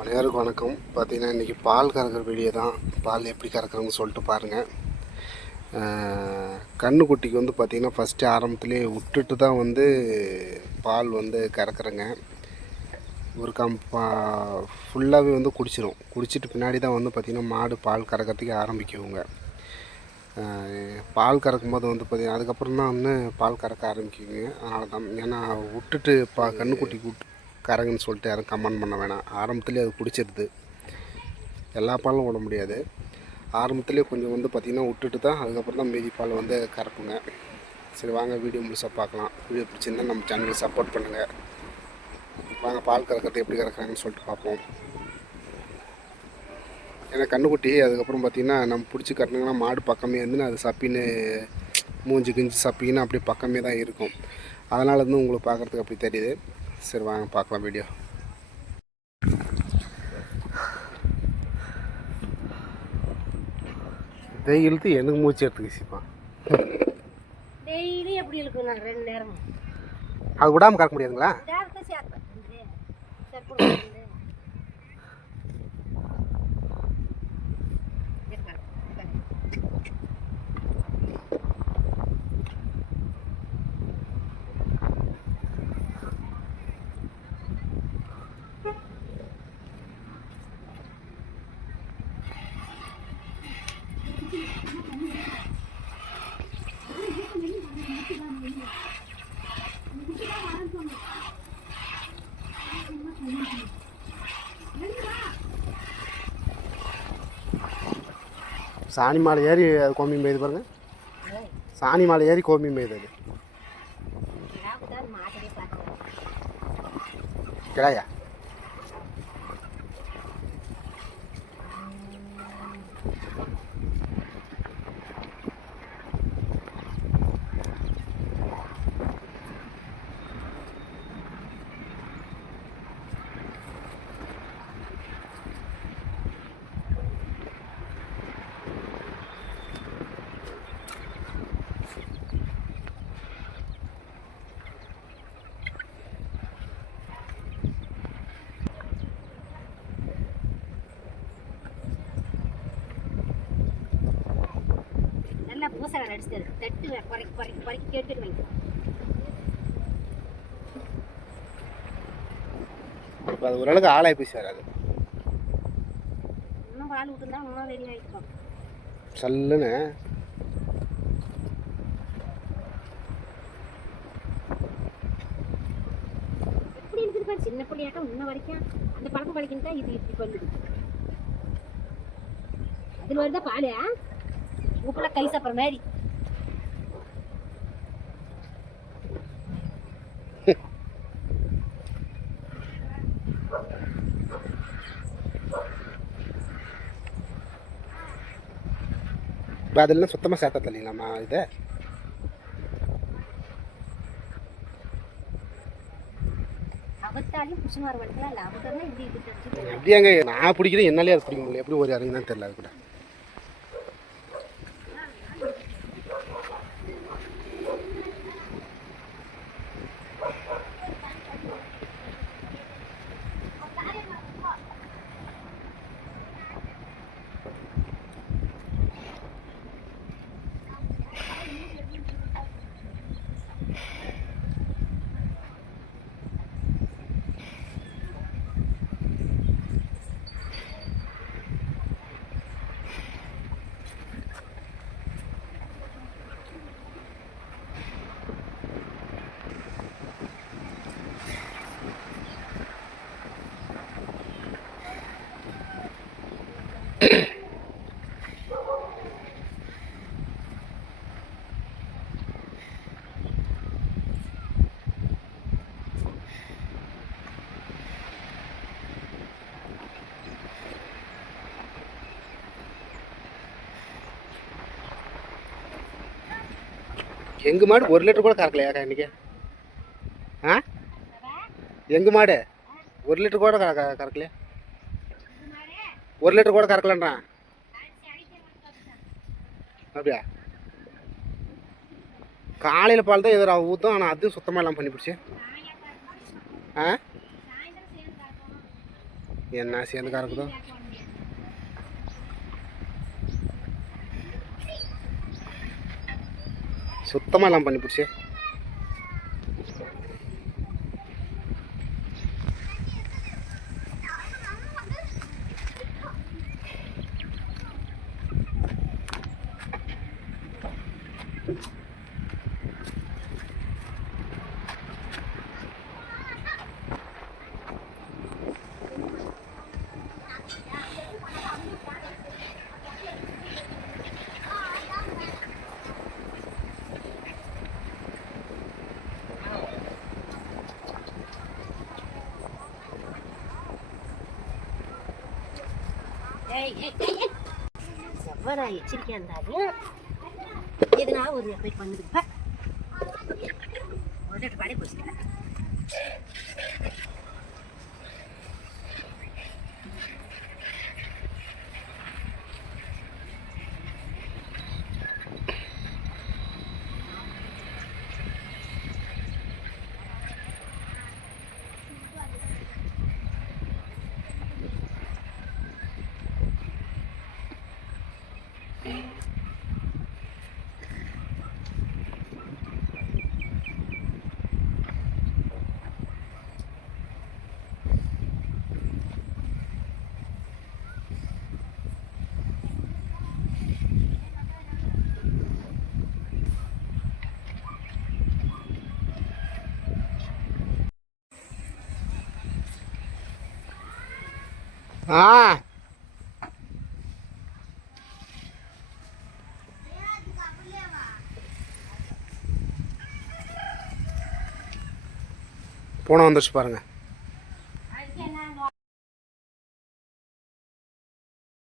அனைவருக்கும் வணக்கம். பார்த்தீங்கன்னா இன்றைக்கி பால் கறக்கிற வீடியோ தான். பால் எப்படி கறக்குறோன்னு சொல்லிட்டு பாருங்கள். கன்றுக்குட்டிக்கு வந்து பார்த்திங்கன்னா ஃபஸ்ட்டு ஆரம்பத்துலேயே விட்டுட்டு தான் வந்து பால் வந்து கறக்குறேங்க. ஒரு ஃபுல்லாகவே வந்து குடிச்சிட்டு பின்னாடி தான் வந்து பார்த்திங்கன்னா மாடு பால் கறக்கிறதுக்கு ஆரம்பிக்குவோங்க. பால் கறக்கும் போது வந்து பார்த்திங்கன்னா அதுக்கப்புறம் தான் வந்து பால் கறக்க ஆரம்பிக்குங்க. அதனால தான், ஏன்னா விட்டுட்டு கன்றுக்குட்டிக்கு விட்டு கறங்குன்னு சொல்லிட்டு யாரும் கமெண்ட் பண்ண வேணாம். ஆரம்பத்துலேயே அது குடிச்சிருது. எல்லா பாலும் விட முடியாது. ஆரம்பத்துலேயே கொஞ்சம் வந்து பார்த்திங்கன்னா விட்டுட்டு தான் அதுக்கப்புறம் தான் மீதி பால் வந்து கறப்புங்க. சரி வாங்க வீடியோ முழுசாக பார்க்கலாம். வீடியோ பிடிச்சிருந்தால் நம்ம சேனலுக்கு சப்போர்ட் பண்ணுங்கள். வாங்க பால் கறக்கிறது எப்படி கறக்குறாங்கன்னு சொல்லிட்டு பார்ப்போம். ஏன்னா கன்றுக்குட்டி அதுக்கப்புறம் பார்த்திங்கன்னா நம்ம பிடிச்சி கட்டினோங்கன்னா மாடு பக்கமே இருந்து அது சப்பின்னு மூஞ்சி கிஞ்சி சப்பின்னு அப்படியே பக்கமே தான் இருக்கும். அதனால இருந்து உங்களுக்கு பார்க்குறதுக்கு அப்படி தெரியுது. சரி வாங்க பார்க்கலாம் வீடியோ. இதை இழுத்து எனக்கு மூச்சு எடுத்துக்கிச்சிப்பான். டெய்லி எப்படி இருக்கும்? நான் 2 நேரம் அது விடாமல் கறக்க முடியாதுங்களா? சாணி மாலை ஏறி அது கோமி மேய்து பாருங்க. சாணி மாலை ஏறி கோமி மேய்து அது கிடாயா. பூசை அடிச்சு தட்டு குறைக்கு கேட்டுட்டு வைங்க. இப்போ அது ஓரளவுக்கு ஆளாகி போய் வராது. இன்னும் பால் விட்டுருந்தா இன்னும் ரெடி ஆகிருக்கும் சல்லுன்னு. எப்படி இருக்குது பாரு, சின்ன பிள்ளையாட்டம் இன்ன வரைக்கும் அந்த பழக்கம் பழிக்கின்னு தான் இது இப்படி பண்ணுது. அதில் வருதா பால் உப்புல கை சாப்பிட்ற மாதிரி. இப்போ அதெல்லாம் சுத்தமாக சேர்த்த தள்ளிங்களாம்மா இதை. அப்படியாங்க நான் பிடிக்கிறேன், என்னாலே அது பிடிக்க முடியல. எப்படி ஒரு இறங்கி தான் தெரியல. அது கூட எங்கள் மாடு 1 லிட்டர் கூட கறக்கலையாக்கா இன்றைக்கி? எங்கள் மாடு 1 லிட்டர் கூட கறக்கலையா? 1 லிட்டர் கூட கறக்கலன்றான். அப்படியா? காலையில் பால் தான் எதிராக ஊற்றும். ஆனால் அதுவும் சுத்தமாக எல்லாம் பண்ணி பிடிச்சி. என்ன சேர்ந்து கறக்குதோ. சுத்தமாக எல்லாம் பண்ணி பிடிச்சி எவ்வளோ எச்சரிக்கையாக இருந்தாலும் எதுனா ஒரு போய் பண்ணுதுப்பா ஒரு படை போச்சுட்டேன். பூனை வந்துருச்சு பாருங்கள்.